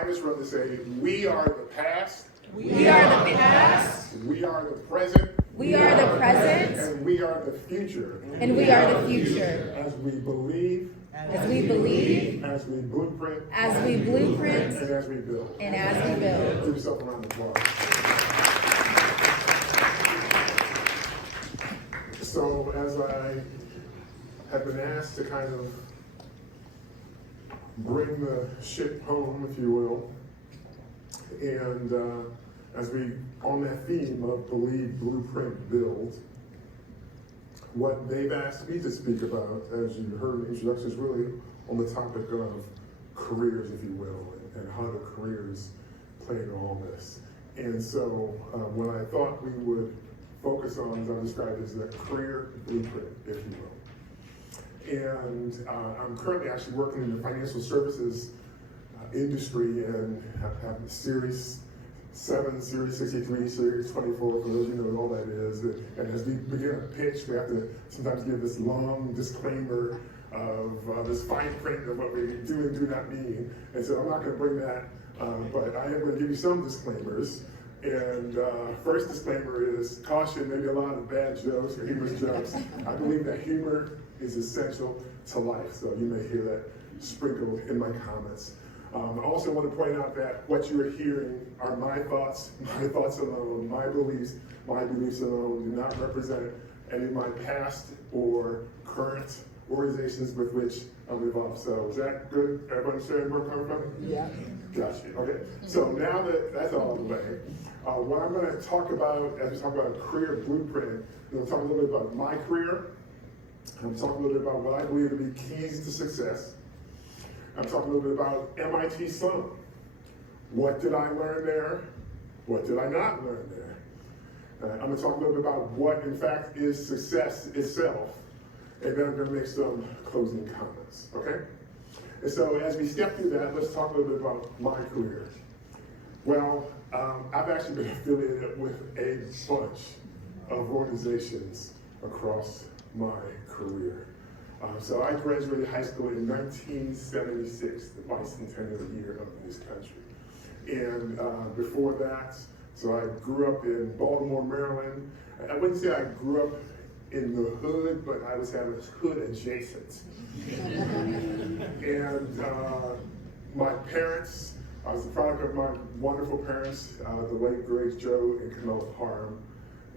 I just want to say, we are the past. We are the past. We are the present. We are the present. And we are the future. And we are the future. As we believe. As we believe. As we blueprint. As we blueprint. And as we build. And as we build. Give yourself a round of applause. So, as I have been asked to kind of bring the ship home, if you will, and as we, on that theme of believe, blueprint, build, what they've asked me to speak about, as you heard in the introduction, is really on the topic of careers, if you will, and how do careers play in all this. And so what I thought we would focus on, as I described, is the career blueprint, if you will. And I'm currently actually working in the financial services industry and have Series 7, Series 63, Series 24, for those of you know what all that is. And as we begin a pitch, we have to sometimes give this long disclaimer of this fine print of what we do and do not mean. And so I'm not going to bring that, but I am going to give you some disclaimers. And first disclaimer is caution, maybe a lot of bad jokes or humorous jokes. I believe that humor is essential to life, so you may hear that sprinkled in my comments. I also want to point out that what you are hearing are my thoughts alone, my beliefs alone, do not represent any of my past or current organizations with which I'm involved. So is that good? Everybody understand where I'm coming from? Yeah. Gotcha. Okay. So now that that's all the way, what I'm going to talk about as we talk about a career blueprint, I'm going to talk a little bit about my career. I'm talking a little bit about what I believe to be keys to success. I'm talking a little bit about MIT Sloan. What did I learn there? What did I not learn there? I'm going to talk a little bit about what, in fact, is success itself. And then I'm going to make some closing comments, okay? And so as we step through that, let's talk a little bit about my career. Well, I've actually been affiliated with a bunch of organizations across my career. So I graduated high school in 1976, the bicentennial year of this country. And before that, so I grew up in Baltimore, Maryland. I wouldn't say I grew up in the hood, but I was hood adjacent. And my parents, I was the product of my wonderful parents, the late great Joe and Camilla Parham.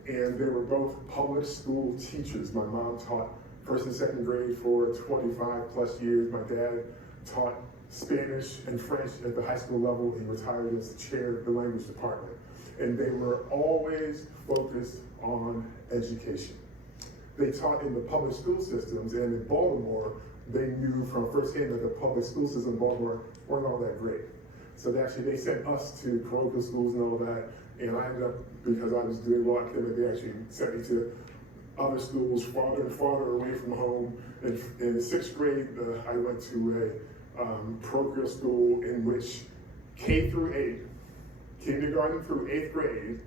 And they were both public school teachers. My mom taught first and second grade for 25 plus years. My dad taught Spanish and French at the high school level. He retired as the chair of the language department. And they were always focused on education. They taught in the public school systems, and in Baltimore, they knew from firsthand that the public school systems in Baltimore weren't all that great. So they sent us to parochial schools and all that, and I ended up, because I was doing well academically, they actually sent me to other schools farther and farther away from home. In sixth grade, I went to a parochial school in which K through 8, kindergarten through 8th grade,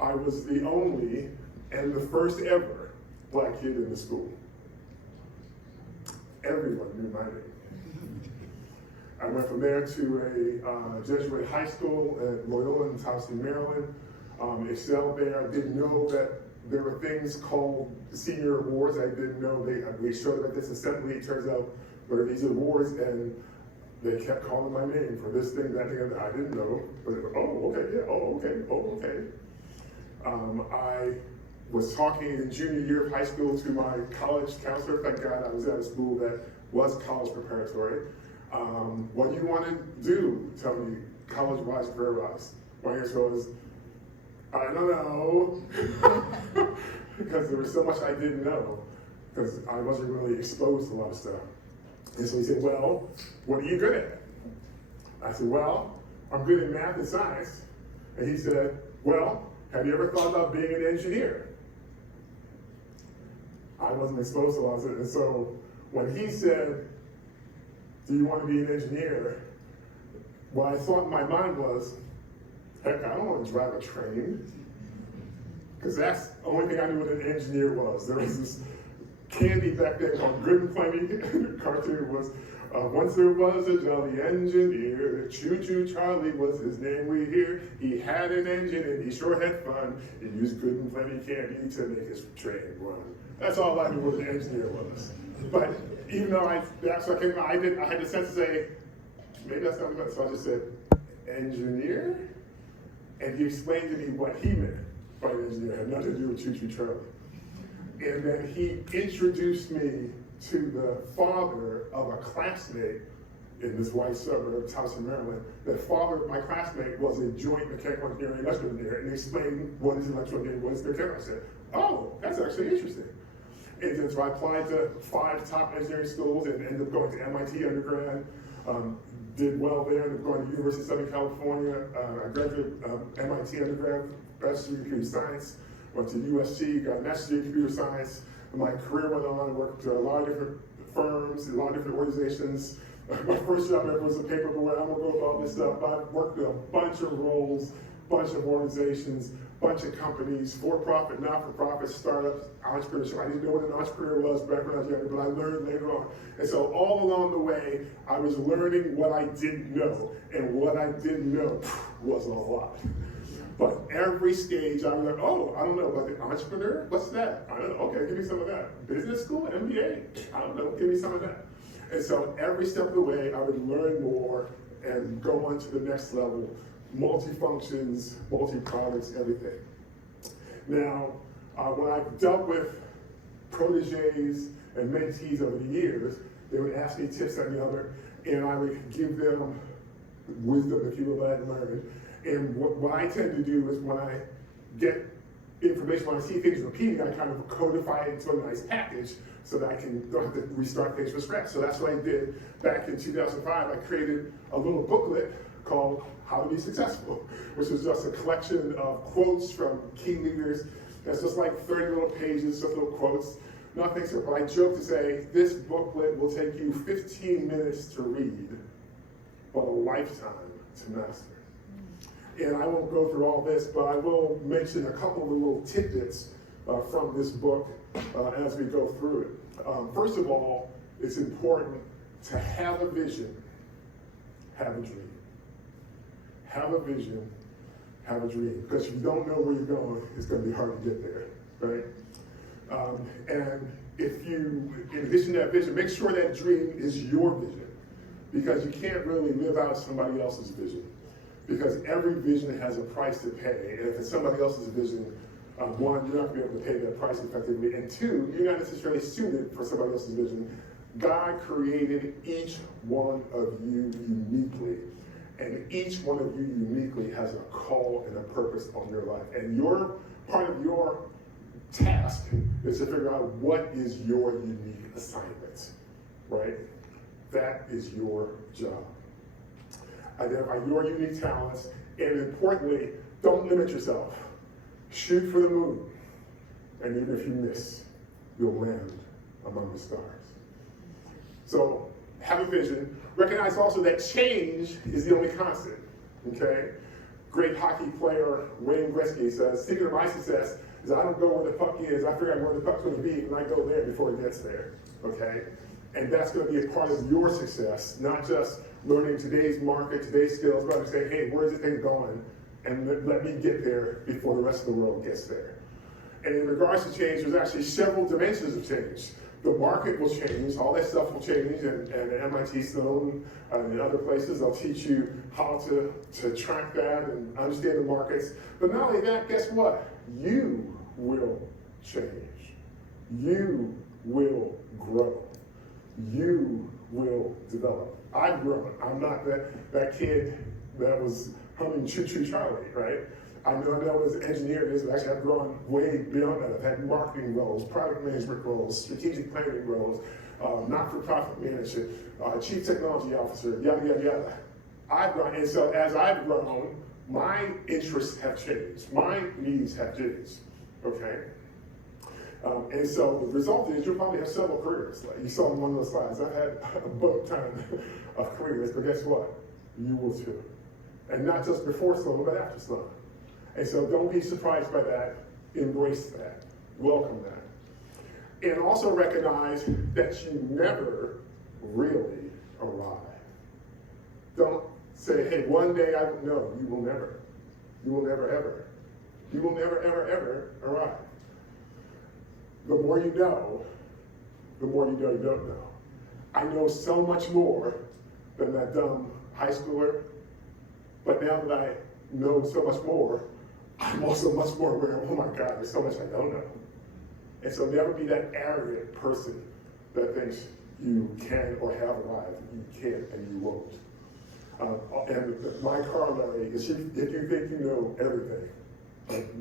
I was the only and the first ever Black kid in the school. Everyone knew my name. I went from there to a Jesuit high school at Loyola in Towson, Maryland. Excelled there. I didn't know that there were things called senior awards. I didn't know we showed up at this assembly. It turns out there were these awards, and they kept calling my name for this thing, that thing, and I didn't know. But oh, okay, yeah, oh, okay, oh, okay. I was talking in junior year of high school to my college counselor. Thank God I was at a school that was college preparatory. What do you want to do? Tell me, college-wise, career-wise. My answer was, I don't know. Because there was so much I didn't know, because I wasn't really exposed to a lot of stuff. And so he said, well, what are you good at? I said, well, I'm good at math and science. And he said, well, have you ever thought about being an engineer? I wasn't exposed to a lot of it. And so when he said, do you want to be an engineer? What I thought in my mind was, heck, I don't want to drive a train. Because that's the only thing I knew what an engineer was. There was this candy back then called Good and Plenty. The cartoon was Once there was a jolly engineer, Choo-Choo Charlie was his name we hear. He had an engine and he sure had fun. He used good and plenty candy to make his train run. That's all I knew what an engineer was. But even though I had the sense to say, maybe that's not good. So I just said, engineer? And he explained to me what he meant by an engineer. It had nothing to do with Choo-Choo Charlie. And then he introduced me to the father of a classmate in this white suburb, Towson, Maryland. The father of my classmate was a joint mechanical engineer and electrical engineer, and he explained what is electrical engineering, what is mechanical. I said, oh, that's actually interesting. And then so I applied to 5 top engineering schools and ended up going to MIT undergrad. Did well there, ended up going to the University of Southern California. I graduated MIT undergrad, Bachelor of Computer Science. Went to USC, got a Master's degree in Computer Science. My career went on, worked at a lot of different firms, a lot of different organizations. My first job ever was a paper boy. I won't go into all this stuff, but I've worked in a bunch of roles, bunch of organizations, bunch of companies, for-profit, not-for-profit, startups, entrepreneurship. I didn't know what an entrepreneur was back when I was younger, but I learned later on. And so all along the way, I was learning what I didn't know, and what I didn't know was a lot. But every stage, I was like, oh, I don't know, about the entrepreneur? What's that? I don't know, okay, give me some of that. Business school, MBA? I don't know, give me some of that. And so every step of the way, I would learn more and go on to the next level, multi-functions, multi-products, everything. Now, when I've dealt with proteges and mentees over the years, they would ask me tips on the other, and I would give them wisdom, if you will, that I learned. And what I tend to do is when I get information, when I see things repeating, I kind of codify it into a nice package so that I don't have to restart things from scratch. So that's what I did back in 2005. I created a little booklet called How to Be Successful, which was just a collection of quotes from key leaders. It's just like 30 little pages, just little quotes. Nothing simple. I joke to say this booklet will take you 15 minutes to read, but a lifetime to master. And I won't go through all this, but I will mention a couple of little tidbits from this book as we go through it. First of all, it's important to have a vision, have a dream. Have a vision, have a dream. Because if you don't know where you're going, it's going to be hard to get there, right? And if you, in addition to that vision, make sure that dream is your vision. Because you can't really live out somebody else's vision. Because every vision has a price to pay, and if it's somebody else's vision, one, you're not going to be able to pay that price effectively, and two, you're not necessarily suited for somebody else's vision. God created each one of you uniquely, and each one of you uniquely has a call and a purpose on your life. And part of your task is to figure out what is your unique assignment, right? That is your job. Identify your unique talents, and importantly, don't limit yourself. Shoot for the moon, and even if you miss, you'll land among the stars. So have a vision. Recognize also that change is the only constant, okay? Great hockey player Wayne Gretzky says, secret of my success is I don't go where the puck is, I figure out where the puck's going to be, and I go there before it gets there, okay? And that's going to be a part of your success, not just learning today's market, today's skills, but say, hey, where's this thing going? And let me get there before the rest of the world gets there. And in regards to change, there's actually several dimensions of change. The market will change, all that stuff will change, and at MIT, Sloan, and other places, they'll teach you how to track that and understand the markets. But not only that, guess what? You will change. You will grow. You will develop. I've grown. I'm not that kid that was humming Choo-Choo Charlie, right? I know as an engineer, but actually I've grown way beyond that. I've had marketing roles, product management roles, strategic planning roles, not-for-profit manager, chief technology officer, yada, yada, yada. I've grown, and so as I've grown, my interests have changed. My needs have changed, okay? And so the result is you'll probably have several careers. Like you saw in one of those slides, I've had a boat ton of careers, but guess what? You will too. And not just before Sloan, but after Sloan. And so don't be surprised by that. Embrace that. Welcome that. And also recognize that you never really arrive. Don't say, hey, one day I will. No, you will never. You will never ever. You will never ever ever arrive. The more you know, the more you know you don't know. I know so much more than that dumb high schooler, but now that I know so much more, I'm also much more aware of, oh my God, there's so much I don't know. And so never be that arrogant person that thinks you can or have arrived. You can't and you won't. And my corollary is if you think you know everything,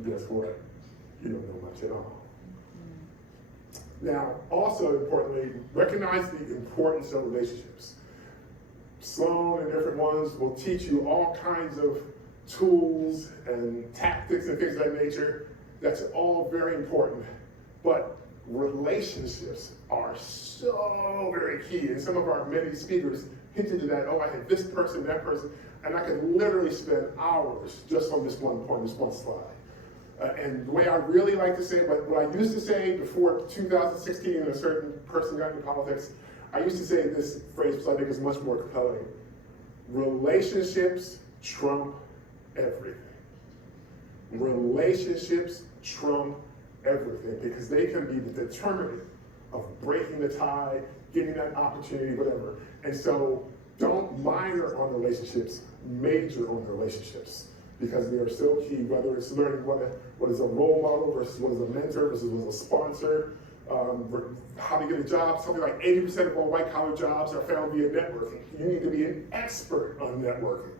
guess what? You don't know much at all. Now, also importantly, recognize the importance of relationships. Sloan and different ones will teach you all kinds of tools and tactics and things of that nature. That's all very important. But relationships are so very key. And some of our many speakers hinted at that. Oh, I had this person, that person. And I could literally spend hours just on this one point, this one slide. And the way I really like to say it, but what I used to say before 2016 and a certain person got into politics, I used to say this phrase, which I think is much more compelling. Relationships trump everything. Relationships trump everything because they can be the determinant of breaking the tie, getting that opportunity, whatever. And so don't minor on relationships, major on relationships because they are so key, whether it's learning what is a role model versus what is a mentor versus what is a sponsor, how to get a job. Something like 80% of all white collar jobs are found via networking. You need to be an expert on networking.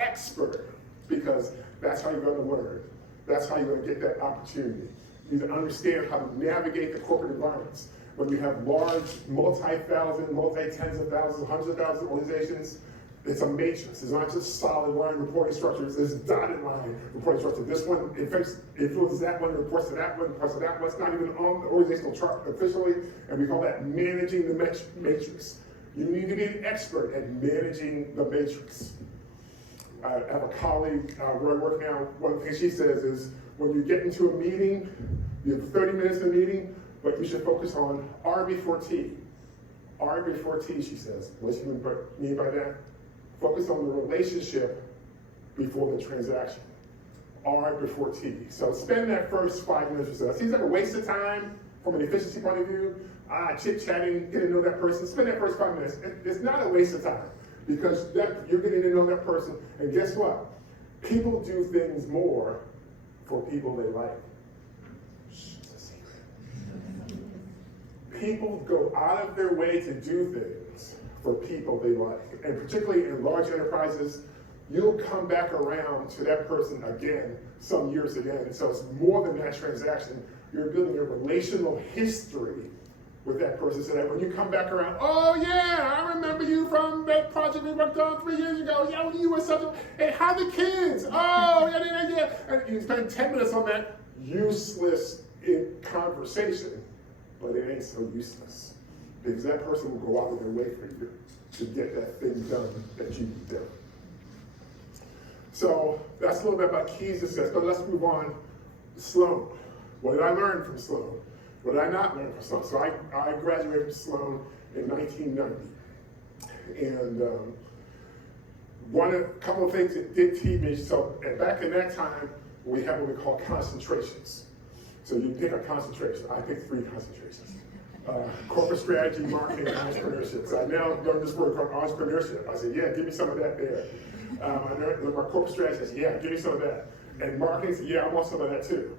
Expert, because that's how you're going to learn. That's how you're going to get that opportunity. You need to understand how to navigate the corporate environments. When you have large, multi-thousand, multi-tens of thousands, hundreds of thousands of organizations, it's a matrix. It's not just solid line reporting structures. There's dotted line reporting structure. This one influences that one, reports to that one, reports to that one. It's not even on the organizational chart officially, and we call that managing the matrix. You need to be an expert at managing the matrix. I have a colleague where I work now. One thing she says is when you get into a meeting, you have 30 minutes in a meeting, but you should focus on R before T. R before T, she says. What do you mean by that? Focus on the relationship before the transaction. R before T. So spend that first 5 minutes or so. It seems like a waste of time from an efficiency point of view. Chit-chatting, getting to know that person. Spend that first 5 minutes. It's not a waste of time because you're getting to know that person. And guess what? People do things more for people they like. It's a secret. People go out of their way to do things for people they like. And particularly in large enterprises, you'll come back around to that person again, some years again. So it's more than that transaction. You're building a relational history with that person so that when you come back around, oh yeah, I remember you from that project we worked on 3 years ago. Yeah, you were such a, hey, how the kids? Oh, yeah. And you spend 10 minutes on that useless conversation, but it ain't so useless. Because that person will go out of their way for you to get that thing done that you need done. So that's a little bit about keys to success, but let's move on. Sloan. What did I learn from Sloan? What did I not learn from Sloan? So I graduated from Sloan in 1990. And a couple of things it did teach me. So back in that time, we had what we call concentrations. So you pick a concentration. I picked 3 concentrations. Corporate strategy, marketing, and entrepreneurship. So I now learned this word called entrepreneurship. I said, yeah, give me some of that there. I learned my corporate strategy. I said, yeah, give me some of that. And marketing said, yeah, I want some of that too.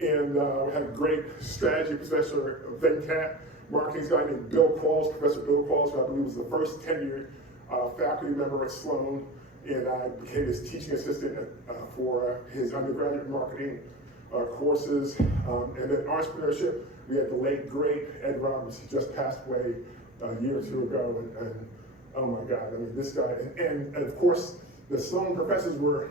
And we had a great strategy professor, Venkat, marketing guy named Bill Qualls, Professor Bill Qualls, who I believe was the first tenured faculty member at Sloan. And I became his teaching assistant for his undergraduate marketing courses. And then entrepreneurship, we had the late, great Ed Roberts. He just passed away a year or two ago. And oh my God, I mean, this guy. And of course, the Sloan professors were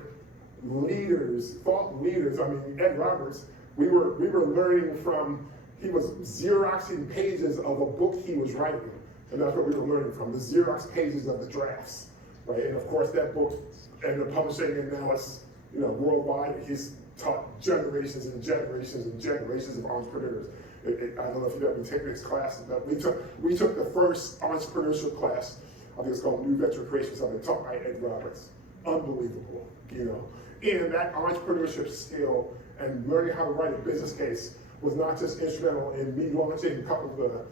leaders, thought leaders. I mean, Ed Roberts, we were learning from, he was Xeroxing pages of a book he was writing. And that's what we were learning from, the Xerox pages of the drafts, right? And of course, that book ended up publishing, and now it's, worldwide. He's taught generations and generations and generations of entrepreneurs. I don't know if you've ever taken his classes, but we took the first entrepreneurship class I think it's called New Venture Creation, something taught by Ed Roberts. Unbelievable, And that entrepreneurship skill and learning how to write a business case was not just instrumental in me launching a couple of the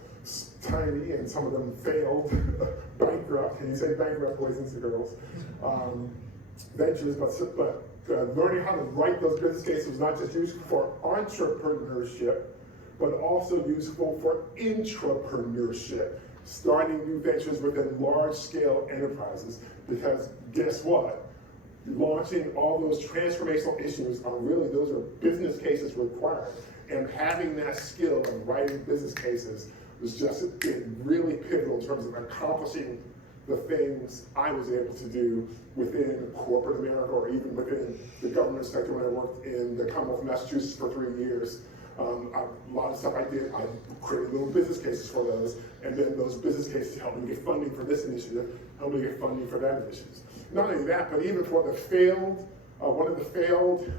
tiny, and some of them failed, bankrupt, can you say bankrupt, boys and girls, ventures, but learning how to write those business cases was not just useful for entrepreneurship, but also useful for intrapreneurship, starting new ventures within large-scale enterprises. Because guess what? Launching all those transformational issues those are business cases required. And having that skill of writing business cases was just been really pivotal in terms of accomplishing the things I was able to do within corporate America or even within the government sector when I worked in the Commonwealth of Massachusetts for 3 years. A lot of stuff I did, I created little business cases for those, and then those business cases helped me get funding for this initiative, helped me get funding for that initiative. Not only that, but even for the failed, one of the failed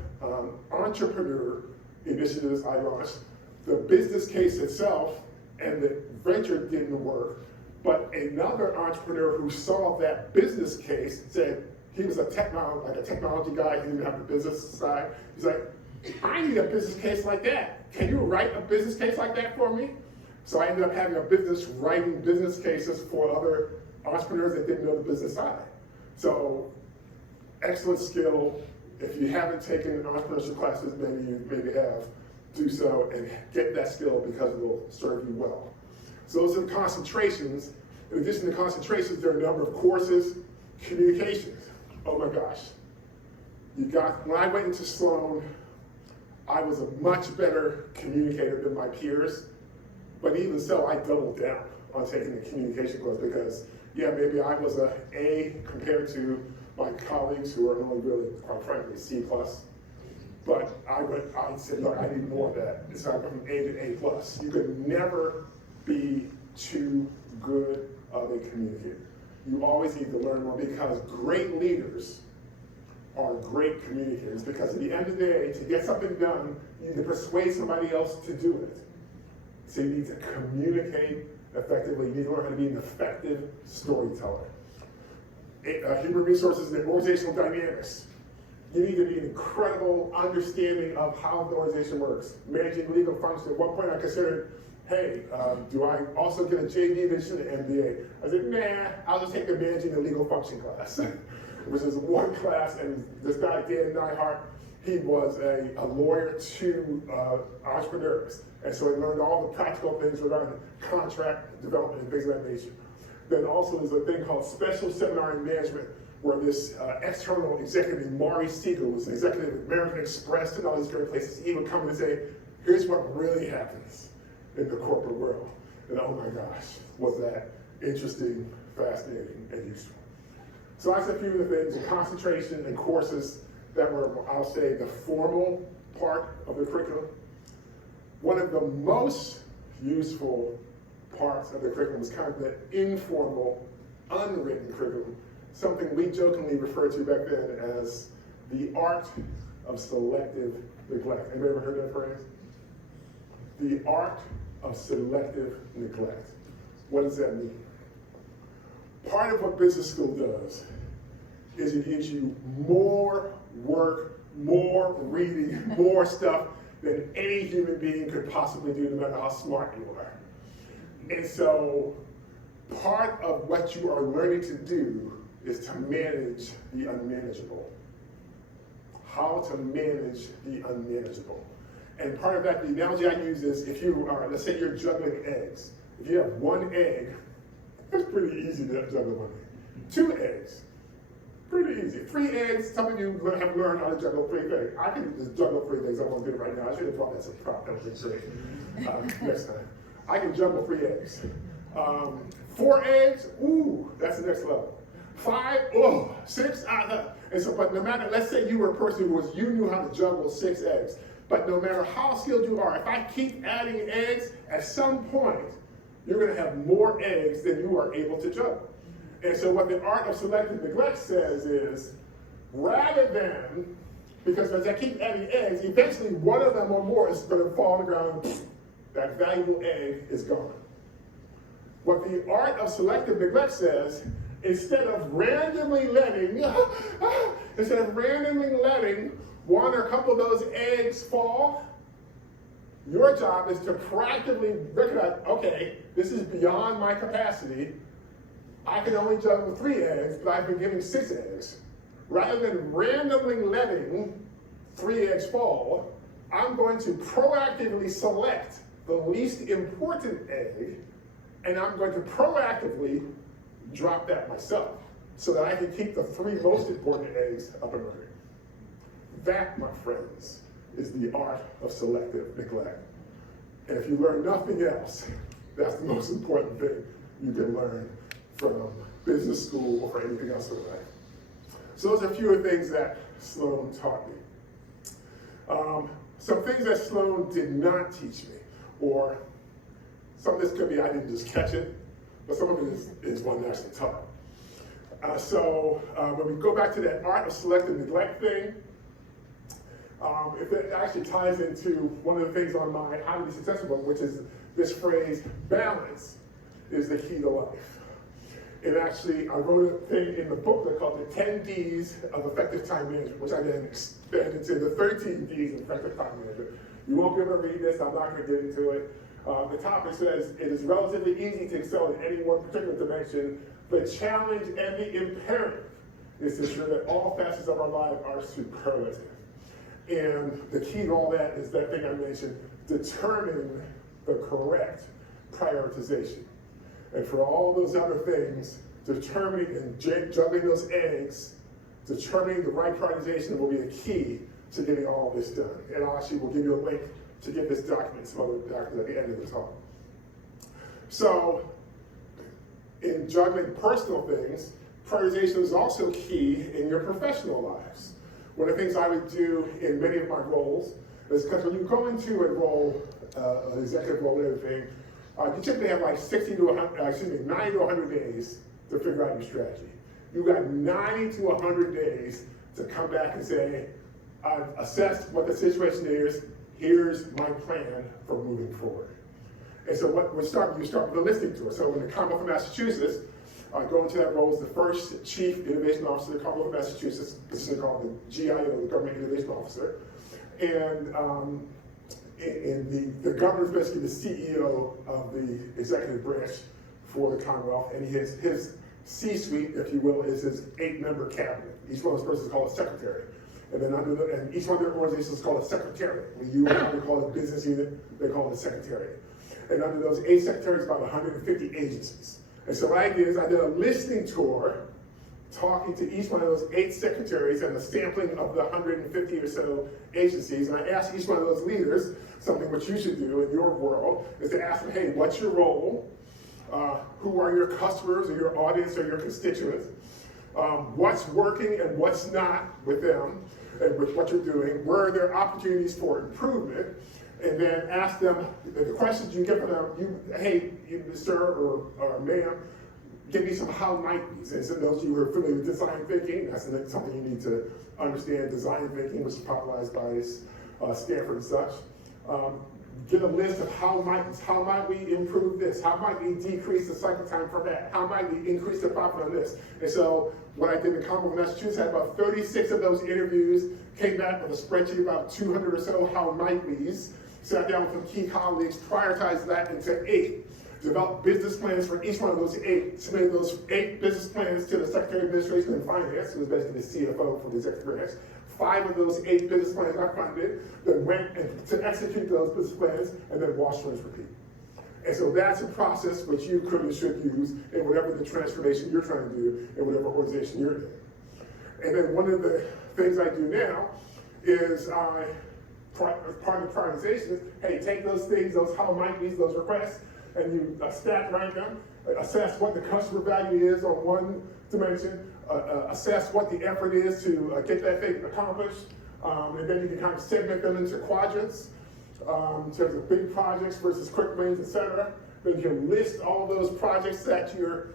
entrepreneur initiatives I launched, the business case itself and the venture didn't work, but another entrepreneur who saw that business case said, he was a technology guy, he didn't have the business side. He's like, I need a business case like that. Can you write a business case like that for me? So I ended up having a business writing business cases for other entrepreneurs that didn't know the business side. So excellent skill. If you haven't taken entrepreneurship classes, maybe have, do so and get that skill because it will serve you well. So those are the concentrations. In addition to concentrations, there are a number of courses. Communications. Oh my gosh. When I went into Sloan, I was a much better communicator than my peers, but even so, I doubled down on taking the communication course because, maybe I was an A compared to my colleagues who are only really, quite frankly, C+. But I said, look, I need more of that. So I went from A to A+. You could never be too good of a communicator. You always need to learn more because great leaders are great communicators, because at the end of the day, to get something done, you need to persuade somebody else to do it. So you need to communicate effectively. You need to learn how to be an effective storyteller. Human resources and organizational dynamics. You need to be an incredible understanding of how the organization works. Managing legal functions. At one point I considered, hey, do I also get a JD in addition to MBA? I said, nah, I'll just take the managing the legal function class. Which is one class, and this guy, Dan Nyhart, he was a lawyer to entrepreneurs. And so he learned all the practical things regarding contract development and things of that nature. Then also there's a thing called Special Seminar in Management, where this external executive, Maury Siegel, was an executive at American Express and all these great places. He would come in and say, here's what really happens in the corporate world. And oh my gosh, was that interesting, fascinating, and useful. So I said a few of the things, the concentration and courses that were, I'll say, the formal part of the curriculum. One of the most useful parts of the curriculum was kind of the informal, unwritten curriculum, something we jokingly referred to back then as the art of selective neglect. Anybody ever heard that phrase? The art of selective neglect. What does that mean? Part of what business school does is it gives you more work, more reading, more stuff than any human being could possibly do, no matter how smart you are. And so part of what you are learning to do is to manage the unmanageable. How to manage the unmanageable. And part of that, the analogy I use is if you are, let's say you're juggling eggs. If you have one egg, it's pretty easy to juggle one egg. 2 eggs, pretty easy. 3 eggs, some of you have learned how to juggle 3 eggs. I can just juggle 3 eggs, I won't do it right now. I should have brought that to the prop, that would be great. Next time. I can juggle 3 eggs. 4 eggs, ooh, that's the next level. 5, oh, 6, and so, but no matter, let's say you were a person who you knew how to juggle 6 eggs, but no matter how skilled you are, if I keep adding eggs, at some point, you're gonna have more eggs than you are able to juggle. And so what the art of selective neglect says is, rather than, because as I keep adding eggs, eventually one of them or more is gonna fall on the ground, that valuable egg is gone. What the art of selective neglect says instead of randomly letting one or a couple of those eggs fall, your job is to proactively recognize, okay, this is beyond my capacity. I can only juggle 3 eggs, but I've been giving 6 eggs. Rather than randomly letting 3 eggs fall, I'm going to proactively select the least important egg, and I'm going to proactively drop that myself so that I can keep the 3 most important eggs up and running. That, my friends, is the art of selective neglect. And if you learn nothing else, that's the most important thing you can learn from business school or for anything else in life. So those are a few of the things that Sloan taught me. Some things that Sloan did not teach me, or some of this could be I didn't just catch it, but some of it is one that actually taught. When we go back to that art of selective neglect thing, if it actually ties into one of the things on my How to Be Successful book, which is this phrase, balance is the key to life. And actually, I wrote a thing in the book that called the 10 Ds of Effective Time Management, which I then expanded to the 13 Ds of Effective Time Management. You won't be able to read this, I'm not going to get into it. The topic says, it is relatively easy to excel in any one particular dimension. The challenge and the imperative is to ensure that all facets of our life are superlative. And the key to all that is that thing I mentioned, determine the correct prioritization. And for all those other things, determining and juggling those eggs, determining the right prioritization will be the key to getting all this done. And I actually will give you a link to get this document, some other documents at the end of the talk. So, in juggling personal things, prioritization is also key in your professional lives. One of the things I would do in many of my roles is because when you go into a role, an executive role and everything, you typically have like 90 to 100 days to figure out your strategy. You've got 90 to 100 days to come back and say, I've assessed what the situation is, here's my plan for moving forward. And so you start with a listening tour. So when the Commonwealth of Massachusetts, go into that role as the first Chief Innovation Officer of the Commonwealth of Massachusetts. This is called the GIO, the Government Innovation Officer. And the governor is basically the CEO of the executive branch for the Commonwealth, and his C-suite, if you will, is his 8-member cabinet. Each one of those persons is called a secretary. And then and each one of their organizations is called a secretariat. When you call it a business unit, they call it a secretariat. And under those 8 secretaries, about 150 agencies. And so what I did is I did a listening tour, talking to each one of those 8 secretaries and a sampling of the 150 or so agencies. And I asked each one of those leaders, something what you should do in your world, is to ask them, hey, what's your role? Who are your customers or your audience or your constituents? What's working and what's not with them and with what you're doing? Where are there opportunities for improvement? And then ask them the questions you get from them. Hey, sir or ma'am, give me some how might-be's. And so those of you who are familiar with design thinking, that's something you need to understand. Design thinking, which is popularized by Stanford and such. Get a list of how might-be's. How might we improve this? How might we decrease the cycle time for that? How might we increase the profit on this? And so what I did in Commonwealth of Massachusetts, I had about 36 of those interviews, came back with a spreadsheet about 200 or so how might-be's. Sat down with some key colleagues, prioritized that into 8, developed business plans for each one of those 8, submitted those 8 business plans to the Secretary of Administration and Finance, who was basically the CFO for the executive branch. 5 of those 8 business plans got funded, then went to execute those business plans, and then wash, rinse, repeat. And so that's a process which you could and should use in whatever the transformation you're trying to do, in whatever organization you're in. And then one of the things I do now is part of prioritization is, hey, take those things, those how might be's, those requests, and you stack rank them, assess what the customer value is on one dimension, assess what the effort is to get that thing accomplished, and then you can kind of segment them into quadrants, in terms of big projects versus quick wins, etc. Then you can list all those projects that you're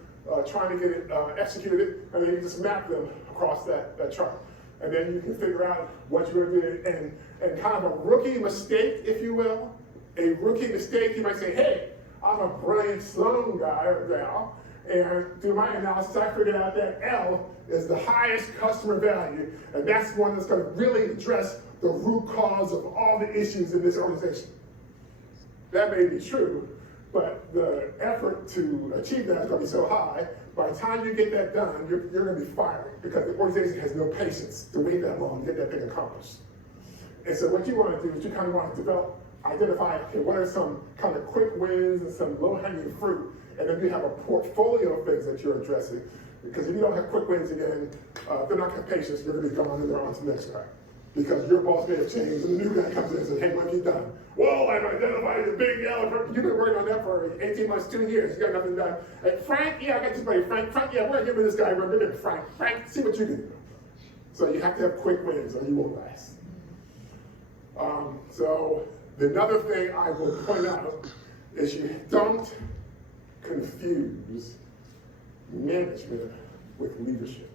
trying to get it executed, and then you just map them across that chart. And then you can figure out what you're going to do. And kind of a rookie mistake, if you will, a rookie mistake, you might say, hey, I'm a brilliant Sloan guy or gal, And through my analysis, I figured out that L is the highest customer value, and that's one that's going to really address the root cause of all the issues in this organization. That may be true, but the effort to achieve that is going to be so high, by the time you get that done, you're going to be fired because the organization has no patience to wait that long to get that thing accomplished. And so what you want to do is you kind of want to identify, okay, what are some kind of quick wins and some low-hanging fruit, and then you have a portfolio of things that you're addressing. Because if you don't have quick wins again, if they're not going to have patience, you're going to be gone and they're on to the next guy. Because your boss may have changed and the new guy comes in and says, hey, what have you done? Whoa, I've identified the big elephant. You've been working on that for 18 months, 2 years. You got nothing done. Hey, Frank, yeah, I got this buddy. Frank, yeah, we're going to give me this guy. We're going to give him Frank. Frank, see what you can do. So you have to have quick wins or you won't last. So another thing I will point out is you don't confuse management with leadership.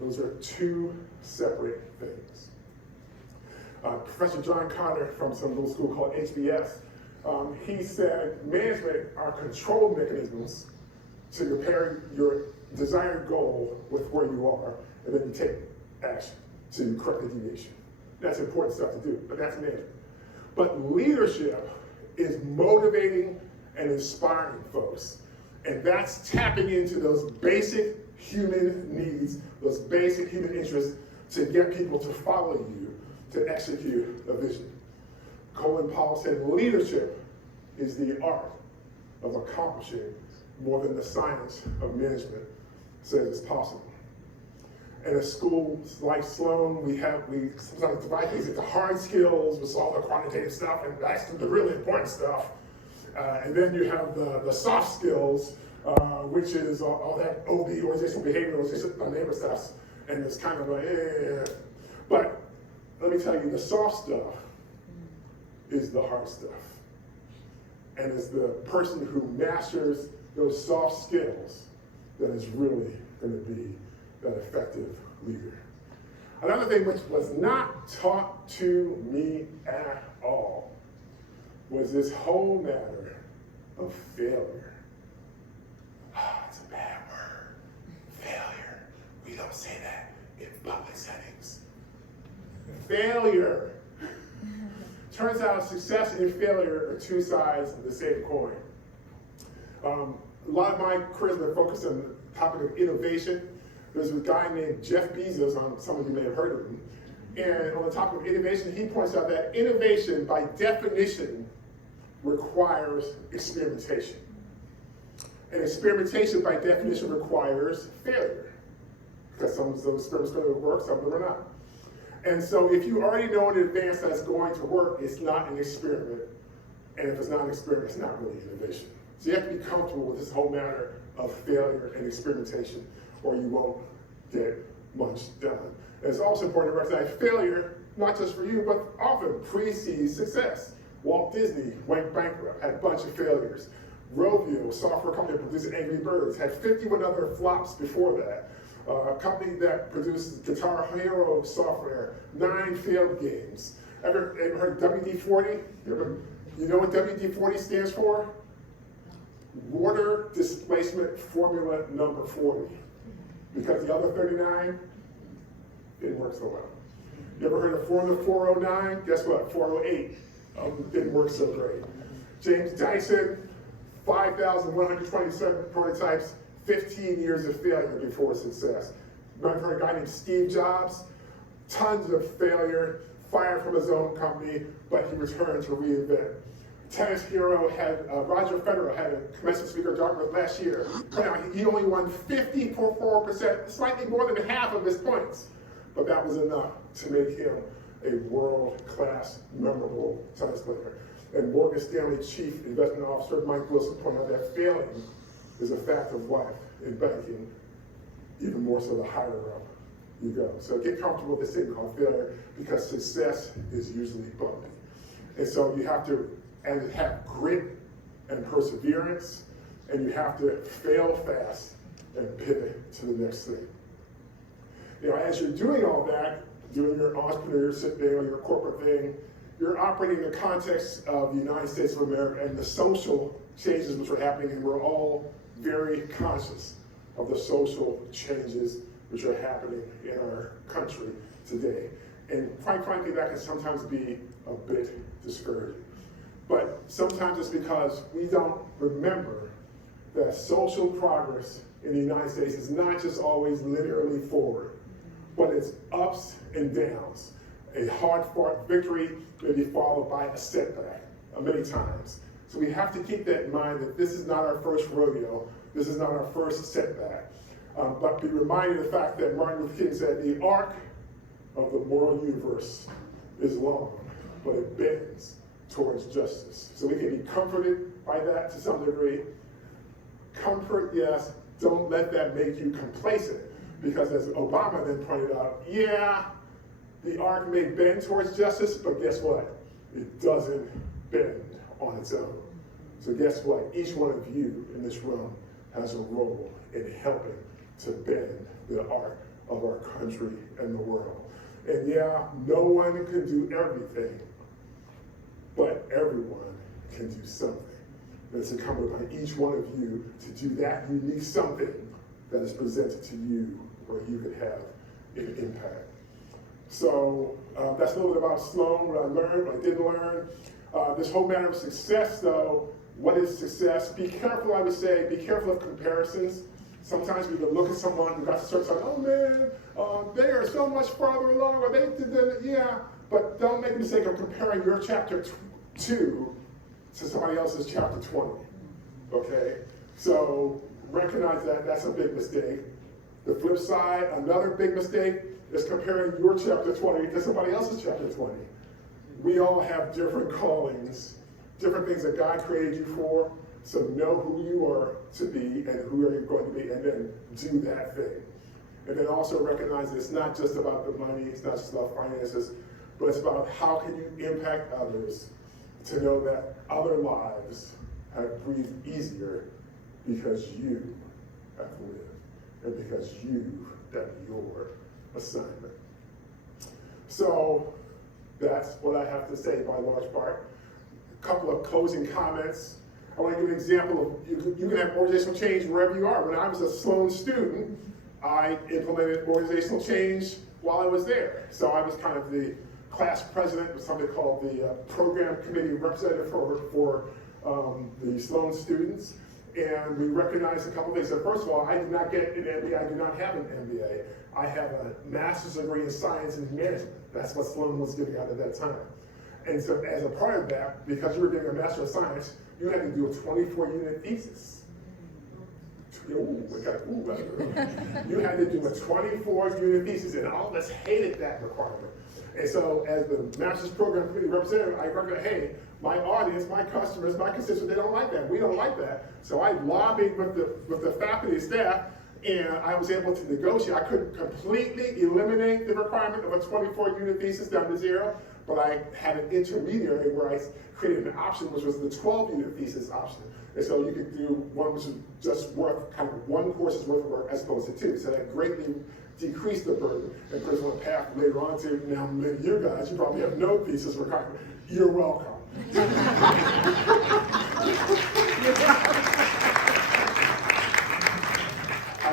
Those are two separate things. Professor John Connor from some little school called HBS, he said management are control mechanisms to compare your desired goal with where you are, and then you take action to correct the deviation. That's important stuff to do, but that's management. But leadership is motivating and inspiring folks. And that's tapping into those basic human needs, those basic human interests to get people to follow you to execute a vision. Colin Powell said leadership is the art of accomplishing more than the science of management says is possible. And at schools like Sloan, we sometimes divide things into hard skills, with all the quantitative stuff, and that's the really important stuff. And then you have the soft skills, which is all that OB, organizational behavior, organizational neighbor stuff, and it's kind of like, But let me tell you, the soft stuff is the hard stuff. And it's the person who masters those soft skills that is really going to be that effective leader. Another thing which was not taught to me at all was this whole matter of failure. It's a bad word. Failure. We don't say that in public settings. Failure. Turns out success and failure are two sides of the same coin. A lot of my career has been focused on the topic of innovation. There's a guy named Jeff Bezos, some of you may have heard of him, and on the topic of innovation, he points out that innovation, by definition, requires experimentation. And experimentation, by definition, requires failure. Because some of those experiments are going to work, some of them are not. And so if you already know in advance that it's going to work, it's not an experiment. And if it's not an experiment, it's not really innovation. So you have to be comfortable with this whole matter of failure and experimentation, or you won't get much done. And it's also important to recognize failure, not just for you, but often precedes success. Walt Disney went bankrupt, had a bunch of failures. Rovio, a software company that produced Angry Birds, had 51 other flops before that. A company that produced Guitar Hero software, 9 failed games. Ever heard of WD-40? You know what WD-40 stands for? Water Displacement Formula number 40. Because the other 39 didn't work so well. You ever heard of Formula 409? Guess what? 408 didn't work so great. James Dyson, 5,127 prototypes, 15 years of failure before success. Remember heard a guy named Steve Jobs? Tons of failure, fired from his own company, but he returned to reinvent. Tennis hero Roger Federer had a commencement speaker at Dartmouth last year. He only won 54%, slightly more than half of his points. But that was enough to make him a world-class, memorable tennis player. And Morgan Stanley Chief Investment Officer Mike Wilson pointed out that failing is a fact of life in banking, even more so the higher up you go. So get comfortable with this thing called failure, because success is usually bumpy. And so you have to have grit and perseverance, and you have to fail fast and pivot to the next thing. As you're doing all that, doing your entrepreneurship thing or your corporate thing, you're operating in the context of the United States of America and the social changes which are happening, and we're all very conscious of the social changes which are happening in our country today. And quite frankly, that can sometimes be a bit discouraging. But sometimes it's because we don't remember that social progress in the United States is not just always linearly forward, but it's ups and downs. A hard-fought victory may be followed by a setback many times. So we have to keep that in mind that this is not our first rodeo, this is not our first setback. But be reminded of the fact that Martin Luther King said, the arc of the moral universe is long, but it bends towards justice. So we can be comforted by that to some degree. Comfort, yes, don't let that make you complacent, because as Obama then pointed out, yeah, the arc may bend towards justice, but guess what? It doesn't bend on its own. So guess what? Each one of you in this room has a role in helping to bend the arc of our country and the world. And yeah, no one can do everything, but everyone can do something. And it's incumbent on each one of you to do that unique something that is presented to you where you could have an impact. So that's a little bit about Sloan, what I learned, what I didn't learn. This whole matter of success, though, what is success? Be careful, I would say, be careful of comparisons. Sometimes we can look at someone who got to start saying, oh man, they are so much farther along, or they did that, yeah. But don't make the mistake of comparing your chapter 2 to somebody else's chapter 20, okay? So recognize that that's a big mistake. The flip side, another big mistake is comparing your chapter 20 to somebody else's chapter 20. We all have different callings, different things that God created you for, so know who you are to be and who are you going to be, and then do that thing. And then also recognize that it's not just about the money, it's not just about finances, but it's about how can you impact others to know that other lives have breathed easier because you have lived and because you've done your assignment. So that's what I have to say by large part. A couple of closing comments. I want to give an example of, you can have organizational change wherever you are. When I was a Sloan student, I implemented organizational change while I was there. So I was kind of the class president of something called the program committee representative for the Sloan students. And we recognized a couple things. So first of all, I did not get an MBA, I do not have an MBA. I have a master's degree in science and management. That's what Sloan was giving out at that time. And so as a part of that, because you were doing a master of science, you had to do a 24-unit thesis. You had to do a 24-unit thesis, and all of us hated that requirement. And so as the master's program committee representative, I recognized, hey, my audience, my customers, my constituents, they don't like that. We don't like that. So I lobbied with the faculty and staff, and I was able to negotiate. I couldn't completely eliminate the requirement of a 24-unit thesis down to 0, but I had an intermediary where I created an option, which was the 12-unit thesis option. And so you could do one which is just worth, kind of one course's worth of work as opposed to 2. So that greatly decreased the burden and put us on a path later on to, now many of you guys, you probably have no thesis requirement. You're welcome.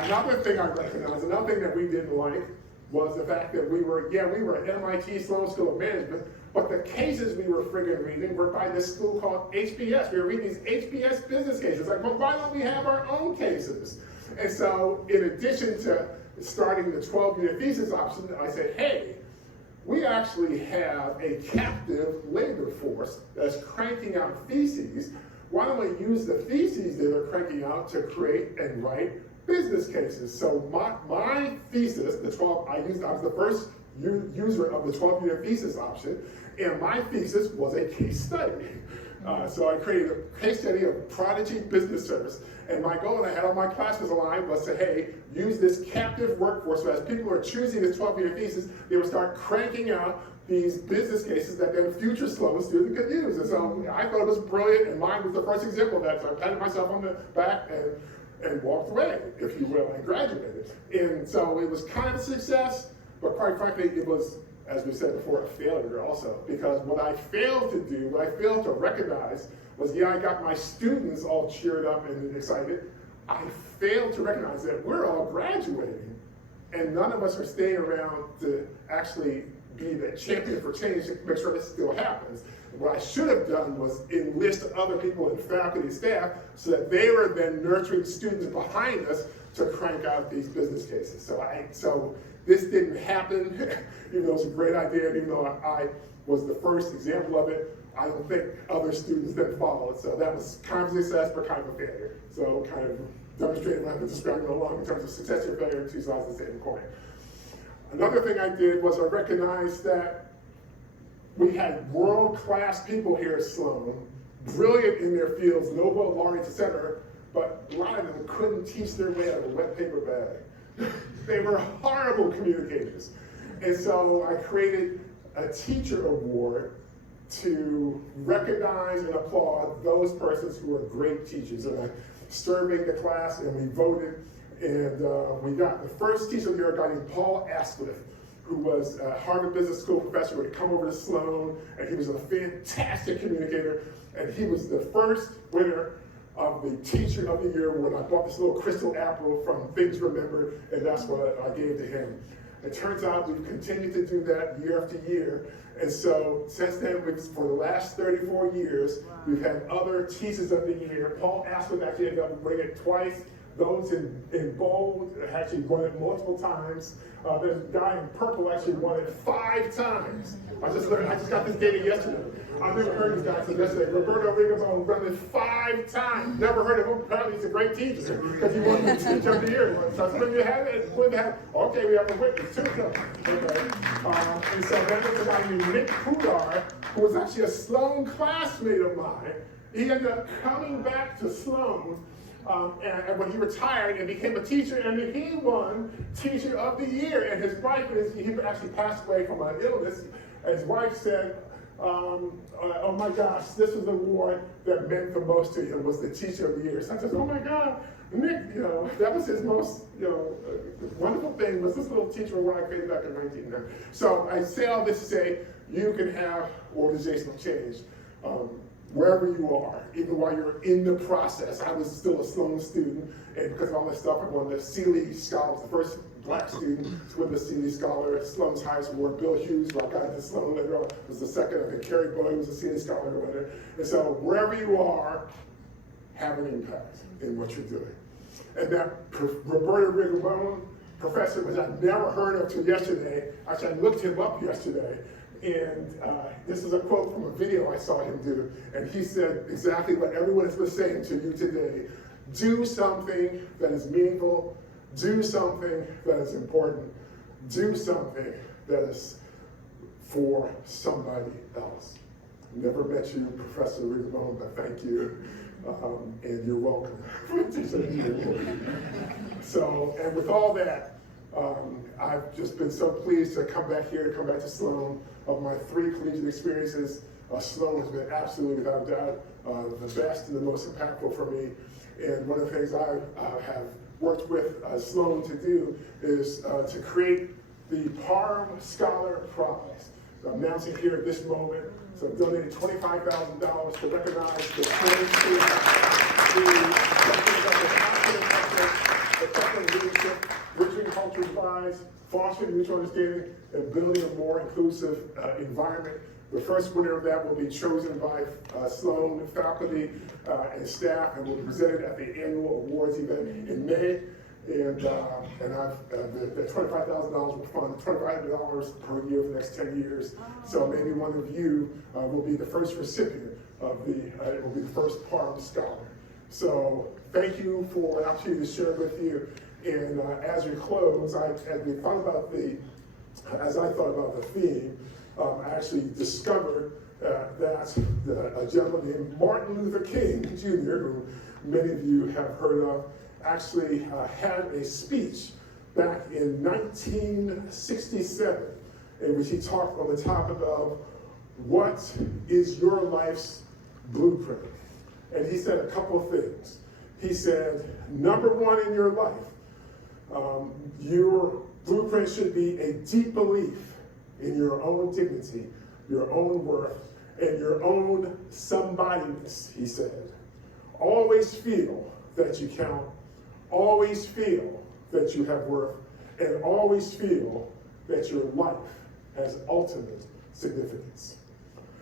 Another thing I recognized, another thing that we didn't like was the fact that we were at MIT Sloan School of Management, but the cases we were friggin' reading were by this school called HBS. We were reading these HBS business cases. Like, well, why don't we have our own cases? And so in addition to starting the 12-unit thesis option, I said, hey, we actually have a captive labor force that's cranking out theses. Why don't we use the theses that they're cranking out to create and write business cases? So my thesis, I was the first user of the 12-unit thesis option, and my thesis was a case study. So I created a case study of Prodigy Business Service, and my goal, and I had all my classes aligned, was to, hey, use this captive workforce, so as people are choosing this 12-unit thesis, they would start cranking out these business cases that then future Sloan students could use. And so I thought it was brilliant, and mine was the first example of that, so I patted myself on the back and walked away, if you will, and graduated. And so it was kind of a success, but quite frankly, it was, as we said before, a failure also, because what I failed to do, what I failed to recognize was, yeah, I got my students all cheered up and excited, I failed to recognize that we're all graduating, and none of us are staying around to actually be the champion for change to make sure this still happens. What I should have done was enlist other people in faculty and staff so that they were then nurturing students behind us to crank out these business cases. So this didn't happen, even though it was a great idea, and even though I was the first example of it, I don't think other students then followed. So that was kind of a success, but kind of a failure. So kind of demonstrating what I've been describing all along in terms of success or failure, two sides of the same coin. Another thing I did was I recognized that we had world-class people here at Sloan, brilliant in their fields, Nobel laureates, et cetera, but a lot of them couldn't teach their way out of a wet paper bag. They were horrible communicators. And so I created a teacher award to recognize and applaud those persons who are great teachers. And I surveyed the class and we voted, and we got the first teacher of the year, a guy named Paul Asquith, who was a Harvard Business School professor who had come over to Sloan, and he was a fantastic communicator, and he was the first winner of the Teacher of the Year when I bought this little crystal apple from Things Remembered, and that's what I gave to him. It turns out we've continued to do that year after year, and so since then, for the last 34 years, we've had other Teachers of the Year. Paul Asquith actually ended up winning it twice. Those in bold actually won it multiple times. There's a guy in purple actually won it 5 times. I just got this data yesterday. I've never heard of this guy since yesterday. Roberto Rigobon won it 5 times. Never heard of him. Apparently he's a great teacher because he won the Teacher of the Year. So when you have it, okay, we have a witness too. Okay. And so then there's a guy named Nick Pudar, who was actually a Sloan classmate of mine. He ended up coming back to Sloan. And when he retired and became a teacher, and he won Teacher of the Year. And his wife, he actually passed away from an illness, and his wife said, oh my gosh, this was the award that meant the most to him, was the Teacher of the Year. So I said, oh my God, Nick, that was his most, wonderful thing, was this little teacher award I created back in 1990. So I say all this to say, you can have organizational change. Wherever you are, even while you're in the process. I was still a Sloan student, and because of all this stuff, I won the Seeley Scholar, the first black student to win the Seeley Scholar at Sloan's highest award. Bill Hughes, who I got into Sloan later on, was the second. I think Kerry Boyd was a Seeley Scholar winner. And so wherever you are, have an impact in what you're doing. And that Roberto Rigobon professor, which I'd never heard of till yesterday, actually I looked him up yesterday, and this is a quote from a video I saw him do, and he said exactly what everyone has been saying to you today. Do something that is meaningful, do something that is important, do something that is for somebody else. Never met you, Professor Rigobon, but thank you, and you're welcome. So, and with all that, I've just been so pleased to come back here, to come back to Sloan. Of my 3 collegiate experiences, Sloan has been absolutely, without doubt, the best and the most impactful for me. And one of the things I have worked with Sloan to do is to create the Parham Scholar Prize. So I'm announcing here at this moment, so I've donated $25,000 to recognize the 20 students effective leadership, bridging cultural divides, fostering mutual understanding, and building a more inclusive environment. The first winner of that will be chosen by Sloan faculty and staff, and will be presented at the annual awards event in May. And the $25,000 will fund $2,500 per year for the next 10 years. So maybe one of you will be the first recipient of it will be the first Parham Scholar. So thank you for the opportunity to share with you. And as we close, as I thought about the theme, I actually discovered that a gentleman named Martin Luther King Jr., who many of you have heard of, actually had a speech back in 1967 in which he talked on the topic of what is your life's blueprint. And he said a couple of things. He said, number one in your life, your blueprint should be a deep belief in your own dignity, your own worth, and your own somebodyness, he said. Always feel that you count always feel that you have worth, and always feel that your life has ultimate significance.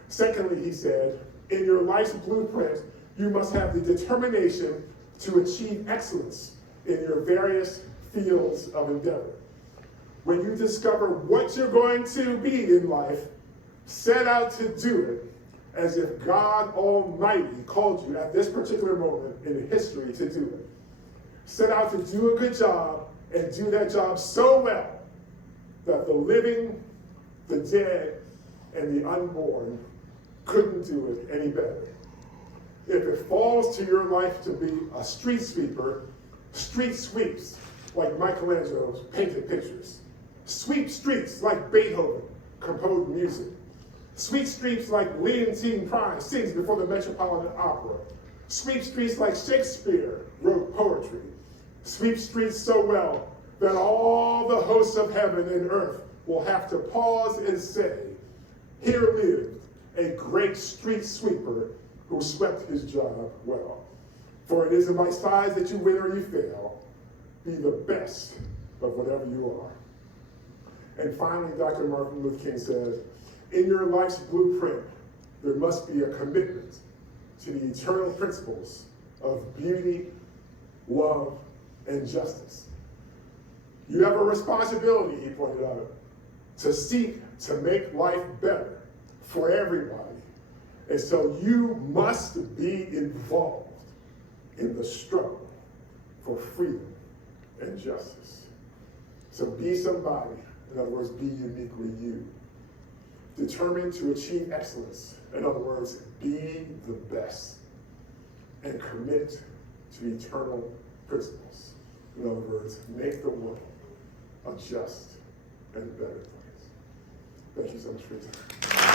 Secondly, he said, in your life's blueprint, you must have the determination to achieve excellence in your various fields of endeavor. When you discover what you're going to be in life, set out to do it as if God Almighty called you at this particular moment in history to do it. Set out to do a good job and do that job so well that the living, the dead, and the unborn couldn't do it any better. If it falls to your life to be a street sweeper, street sweeps like Michelangelo's painted pictures. Sweep streets like Beethoven composed music. Sweep streets like Leontine Price sings before the Metropolitan Opera. Sweep streets like Shakespeare wrote poetry. Sweep streets so well that all the hosts of heaven and earth will have to pause and say, here lived a great street sweeper who swept his job well. For it isn't by size that you win or you fail. Be the best of whatever you are. And finally, Dr. Martin Luther King says, in your life's blueprint, there must be a commitment to the eternal principles of beauty, love, and justice. You have a responsibility, he pointed out, to seek to make life better for everybody. And so you must be involved in the struggle for freedom and justice. So be somebody, in other words, be uniquely you. Determined to achieve excellence, in other words, be the best. And commit to eternal principles. In other words, make the world a just and better place. Thank you so much for your time.